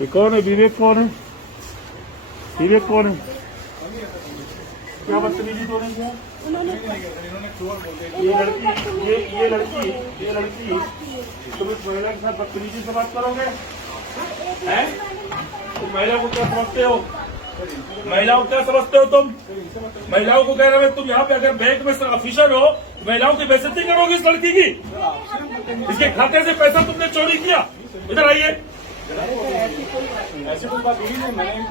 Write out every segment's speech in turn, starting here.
ये कौन है? विवेक कौन है? विवेक कौन है? क्या बदतमीजी तो नहीं किया? ये लड़की तुम इस महिला के साथ बदतमीजी से बात करोगे? हैं? तुम महिला को क्या समझते हो? महिलाओं को क्या समझते हो तुम? महिलाओं को कह रहे हो तुम यहाँ पे अगर बैंक में ऑफिसर हो, महिलाओं की बेइज्जती करोगे इस लड़की की? इसके खाते से पैसा तुमने चोरी किया? इधर आइए।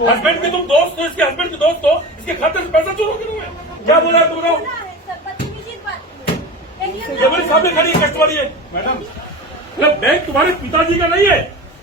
हस्बैंड के तुम दोस्त हो, इसके हस्बैंड के दोस्त हो, इसके खाते से पैसा चोरोगे तुमने? क्या बोला तुम लोग? ये मेरे सामने खड़ी कस्टमर है मैडम। बैंक तुम्हारे पिताजी का नहीं है,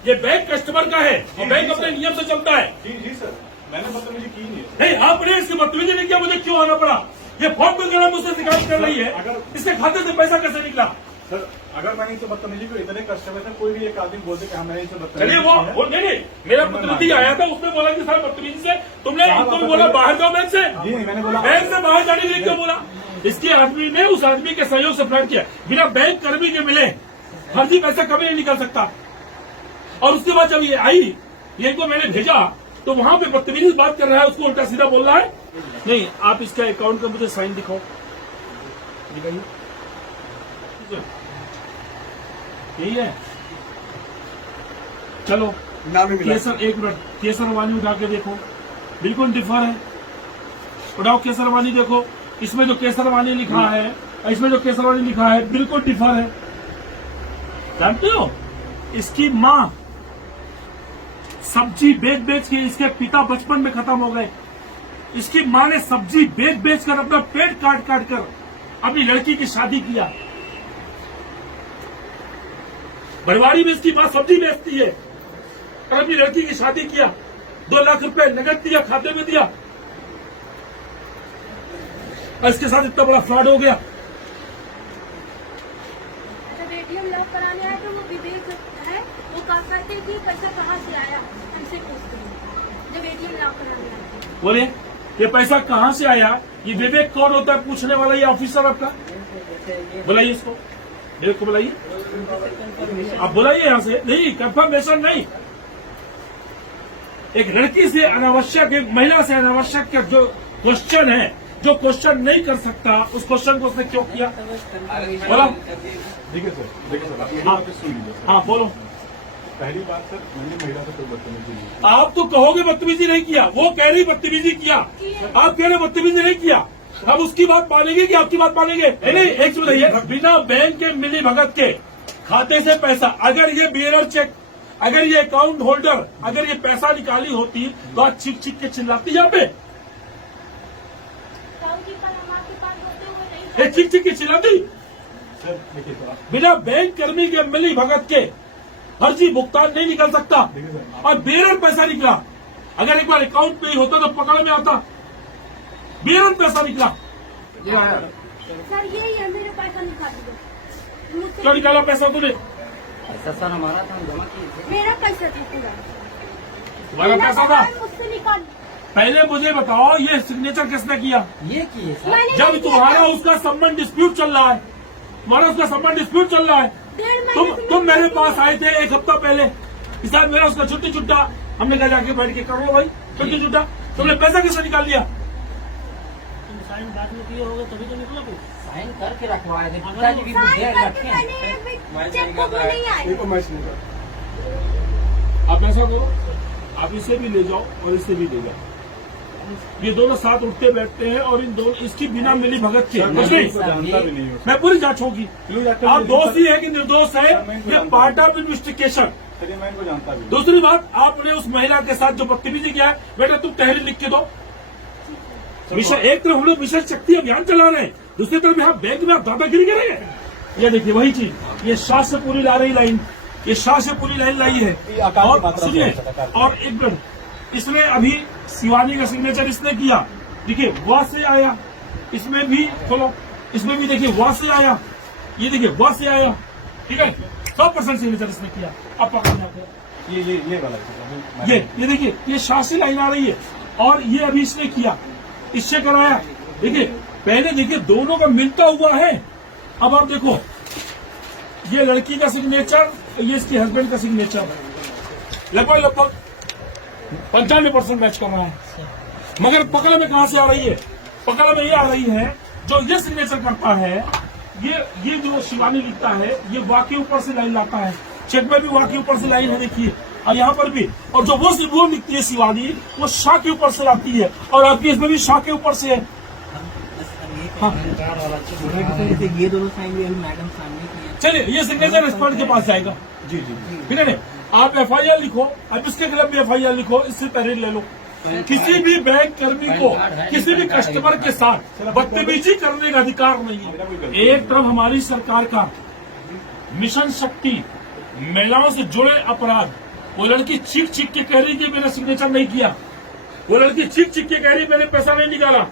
ये बैंक कस्टमर का है और बैंक अपने नियम से चलता है। जी सर, मैंने बदतमीजी की नहीं, आपने इसकी बदतमीजी नहीं किया, मुझे क्यों आना पड़ा? ये फोन पे गलत मुझसे शिकायत कर रही है, इसके खाते से पैसा कैसे निकला? सर, अगर मैंने इसे बदतमीजी को इतने कस्टमर से कोई भी एक आदमी बोलते कि मैंने इसे चलिए वो नहीं, मेरा प्रतिनिधि आया था, उसने बोला कि सर बदतमीजी से तुमने इनको भी बोला बाहर जाओ बैंक से। जी मैंने बोला बैंक से बाहर जाने के लिए क्यों बोला? इसके आदमी ने उस आदमी के सहयोग से फ्रॉड किया, बिना बैंक कर्मी के मिले फर्जी पैसा कभी नहीं निकल सकता। और उसके बाद जब ये आई, ये इनको मैंने भेजा तो वहां पे बदतमीजी से बात कर रहा है, उसको उल्टा सीधा बोल रहा है। नहीं, आप इसका अकाउंट का मुझे साइन दिखाओ, दिखाइए। यही है, चलो केसर, एक मिनट, केसर वानी उठा के देखो, बिल्कुल डिफर है। उठाओ केसर वानी, देखो इसमें जो केसर वानी लिखा है, इसमें जो केसर वानी लिखा है बिल्कुल डिफर है। जानते हो, इसकी माँ सब्जी बेच बेच के इसके पिता बचपन में खत्म हो गए। इसकी माँ ने सब्जी बेच बेच कर अपना पेट काट काट कर अपनी लड़की की शादी किया। बरवाड़ी में इसकी माँ सब्जी बेचती है और अपनी लड़की की शादी किया। 2 लाख रुपए नगद दिया, खाते में दिया, और इसके साथ इतना बड़ा फ्रॉड हो गया। जब एटीएम लॉक कराने आए तो वो विवेक है, वो कहते कि पैसा कहाँ से आया, हमसे पूछते हैं जब एटीएम लॉक कराने आए। बोलिए, ये पैसा कहाँ से आया? ये विवेक कौन होता है पूछने वाला? ये ऑफिसर आपका, बुलाइए इसको, विवेक को बुलाइए, आप बुलाइए यहाँ से। नहीं, कंफर्मेशन नहीं, एक लड़की से अनावश्यक, एक महिला से अनावश्यक जो क्वेश्चन है, जो क्वेश्चन नहीं कर सकता, उस क्वेश्चन को उसने क्यों किया? बोलो। देखिए सर, आप मेरी हाँ। बात सुन लीजिए। हाँ बोलो। पहली बात सर, मैंने महिला से कोई बदतमीजी नहीं की। आप तो कहोगे बदतमीजी नहीं किया, वो कह रही बदतमीजी किया, आप कह रहे बदतमीजी नहीं किया। अब उसकी बात मानेंगे कि आपकी बात मानेंगे? नहीं, एक चीज बताइए, बिना बैंक के मिली भगत के खाते से पैसा, अगर ये बियरर चेक, अगर ये अकाउंट होल्डर, अगर ये पैसा निकाली होती तो आज छिक छिक के चिल्लाती यहाँ पे, ये छिक छिक के चिल्लाती। सर देखिए सर, बिना बैंक कर्मी के मिली भगत के फर्जी भुगतान नहीं निकल सकता, और बेरर पैसा निकला। अगर एक बार अकाउंट पे ही होता तो पकड़ में आता, बेरर पैसा निकला। सर यही है, मेरे पैसा निकाल दो। क्यों निकाला पैसा तूने? ऐसा सर हमारा था, हम जमा किए थे। मेरा पैसा था पूरा, तुम्हारा पैसा था? मुझसे निकाल। पहले मुझे बताओ, ये सिग्नेचर किसने किया? ये किए सर, मैंने जब नहीं किया तुम्हारा था। उसका संबंध डिस्प्यूट चल रहा है, तुम्हारा उसका संबंध डिस्प्यूट चल रहा है, 1.5 महीने से तुम मेरे पास आए थे 1 हफ्ता पहले, इस साथ मेरा उसका छुट्टी छुट्टा, हमने कहा जाके बैठ के कर लो भाई छुट्टी छुट्टा। तुमने पैसा कैसे निकाल लिया? साइन बाद में किए होगे तभी तो निकला कुछ। साइन करके रखवाए थे, पिताजी भी साइन देर करके रखे हैं। मैंने चेक बुक में नहीं आए। देखो मैं सुनूंगा। आप ऐसा करो, आप इसे भी ले जाओ और इसे भी ले जाओ, ये दोनों साथ उठते बैठते हैं और इन दोनों, इसकी बिना मिली भगत के कुछ नहीं। जानता भी नहीं हूँ। मैं पूरी जांच होगी, आप दोषी है कि निर्दोष है, ये पार्ट ऑफ इन्वेस्टिगेशन। चलिए मैं इनको जानता भी नहीं। दूसरी बात, आपने उस महिला के साथ जो बदतमीजी किया है, बेटा तुम तहरीर लिख के दो। मिशन, एक तरफ हम लोग मिशन शक्ति अभियान चला रहे हैं, दूसरी तरफ यहाँ बैंक में आप दादागिरी करेंगे। ये देखिए वही चीज, ये शास से पूरी ला रही लाइन, ये शास से पूरी लाइन लाई है। और सुनिए, और एक मिनट, इसने अभी शिवानी का सिग्नेचर इसने किया, देखिए वह से आया, इसमें भी खोलो, इसमें भी देखिए वह से आया, ये देखिए वह से आया, ठीक है, 100% सिग्नेचर इसने किया। अब पकड़ जाते हैं, ये वाला है। ये देखिए, ये शासी लाइन आ रही है, और ये अभी इसने किया, इससे कराया। देखिए पहले देखिए दोनों का मिलता हुआ है। अब आप देखो, ये लड़की का सिग्नेचर, ये इसके हस्बैंड का सिग्नेचर, लगभग 95% मैच कर रहा है। मगर पकड़ में कहां से आ रही है? पकड़ में ये आ रही है जो ये सिग्नेचर करता है, ये जो शिवानी लिखता है, ये वाह के ऊपर से लाइन लाता है। चेक में भी वाह के ऊपर से लाइन है, देखिए, और यहाँ पर भी। और जो वो लिखती है शिवानी, वो शाह के ऊपर से लाती है, और आपकी इसमें भी शाह के ऊपर से है। हाँ। ये दोनों साइन भी मैडम सामने की है। चलिए, ये सिग्नेचर एक्सपर्ट के पास जाएगा। जी जी ठीक है। आप FIR लिखो, अब इसके खिलाफ भी FIR लिखो, इससे तहरीर ले लो। किसी भी बैंक कर्मी को किसी भी कस्टमर के साथ बदतमीजी करने का अधिकार नहीं है। एक तरफ हमारी सरकार का मिशन शक्ति, महिलाओं से जुड़े अपराध, वो लड़की चीख चीख के कह रही कि मैंने सिग्नेचर नहीं किया, वो लड़की चीख चीख के कह रही मैंने पैसा नहीं निकाला।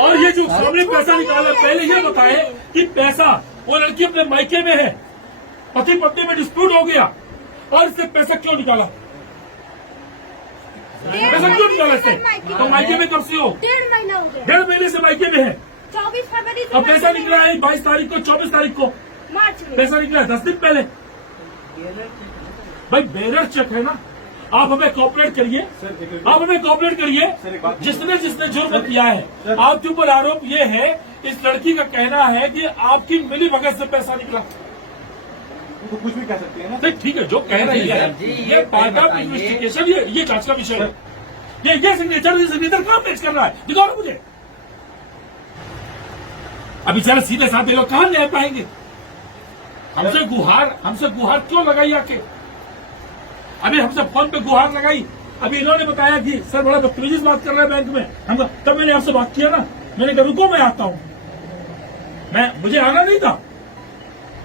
और ये जो सामने पैसा निकाला, पहले ये बताए कि पैसा, वो लड़की अपने मायके में है, पति पत्नी में डिस्प्यूट हो गया, और इससे पैसा क्यों निकाला? पैसा क्यों निकाला इससे? तो मायके में कब से हो? 1.5 महीना हो गया। 1.5 महीने से मायके में है। 24 फरवरी से अब पैसा निकला है 22 तारीख को, 24 तारीख को मार्च में। पैसा निकला है 10 दिन पहले। भाई बेरर चेक है ना। आप हमें कोऑपरेट करिए, आप हमें कोऑपरेट करिए। जिसने जुर्म किया है, आपके ऊपर आरोप ये है, इस लड़की का कहना है कि आपकी मिली भगत से पैसा निकला। तो कुछ भी कह सकते हैं ना। नहीं, ठीक है, जो कह रही है ये पार्ट ऑफ इन्वेस्टिगेशन, ये जांच का विषय है। ये सिग्नेचर कहाँ मैच कर रहा है? दिखाओ ना मुझे। अभी चलो सीधे साधे लोग कहाँ ले पाएंगे? हमसे गुहार क्यों लगाई आके? अभी हमसे फोन पे गुहार लगाई। अभी इन्होंने बताया कि सर बड़ा बदतमीजी से बात कर रहे हैं बैंक में। हम तब मैंने आपसे बात किया ना, मैंने कहा रुको मैं आता हूं। मुझे आना नहीं था,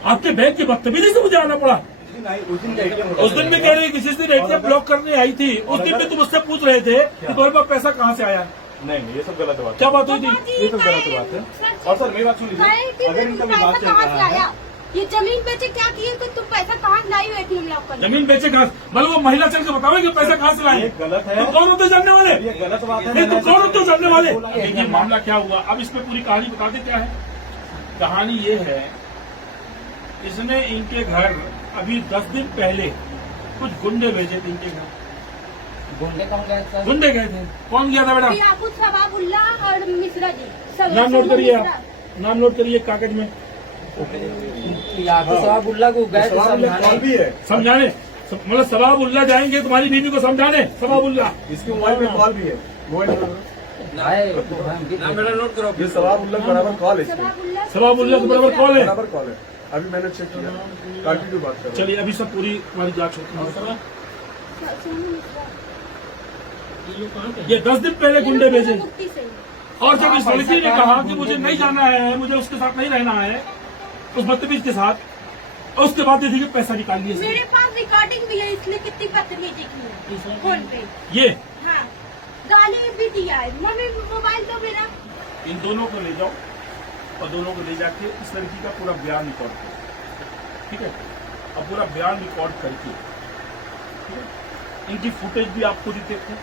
आपके बैंक की बदतमीजी से मुझे आना पड़ा। उस दिन भी कह रही कि जिस दिन ATM ब्लॉक करने आई थी, उस दिन भी तुम उससे पूछ रहे थे कि तुम्हारे पास पैसा कहाँ से आया? नहीं, ये सब गलत बात है। क्या बात हुई थी? ये तो गलत बात है। और सर मेरी बात सुन लीजिए, अगर इनका विवाद चल रहा है, ये जमीन बेचे क्या किए, तो तुम पैसा कहाँ लाई हुई ATM लॉक करने? जमीन बेचे कहाँ? मतलब वो महिला चल के बताओ कि पैसा कहाँ से लाए? ये गलत है। तुम कौन होते जानने वाले? ये गलत बात है। नहीं, तुम कौन होते जानने वाले? देखिए मामला क्या हुआ, अब इसमें पूरी कहानी बता दे। क्या है कहानी? ये है, इसने इनके घर अभी 10 दिन पहले कुछ गुंडे भेजे थे इनके घर। गुंडे कौन गए सर? गुंडे गए थे। कौन गया था बेटा? याकूब सबाबुल्ला और मिश्रा जी। नाम नोट करिए, आप नाम नोट करिए कागज में। याकूब सबाबुल्ला को गए तो समझाने भी है, समझाने, मतलब सबाबुल्ला जाएंगे तुम्हारी बीवी को समझाने। सबाबुल्ला इसके मोबाइल पे कॉल भी है। मेरा नोट करो। ये सवाबुल्ला बराबर कॉल है, सबाबुल्ला के बराबर कॉल है। बराबर कॉल है। अभी मैंने चेक किया, कंटिन्यू बात कर। चलिए अभी सब पूरी हमारी जांच होती है। ये 10 दिन पहले गुंडे भेजे, और जब इस लड़की ने कहा कि मुझे नहीं जाना है, मुझे उसके साथ नहीं रहना है, उस बदतमीज के साथ, और उसके बाद देखिए पैसा निकाल लिया। मेरे पास रिकॉर्डिंग भी है, इसलिए कितनी बदतमीजी की है फोन पे। ये हाँ, गाली भी दिया है। मम्मी मोबाइल दो मेरा। इन दोनों को ले जाओ, और दोनों को ले जाके इस लड़की का पूरा बयान रिकॉर्ड करो, ठीक है? और पूरा बयान रिकॉर्ड करके, ठीक है, इनकी फुटेज भी आपको दिखे थे।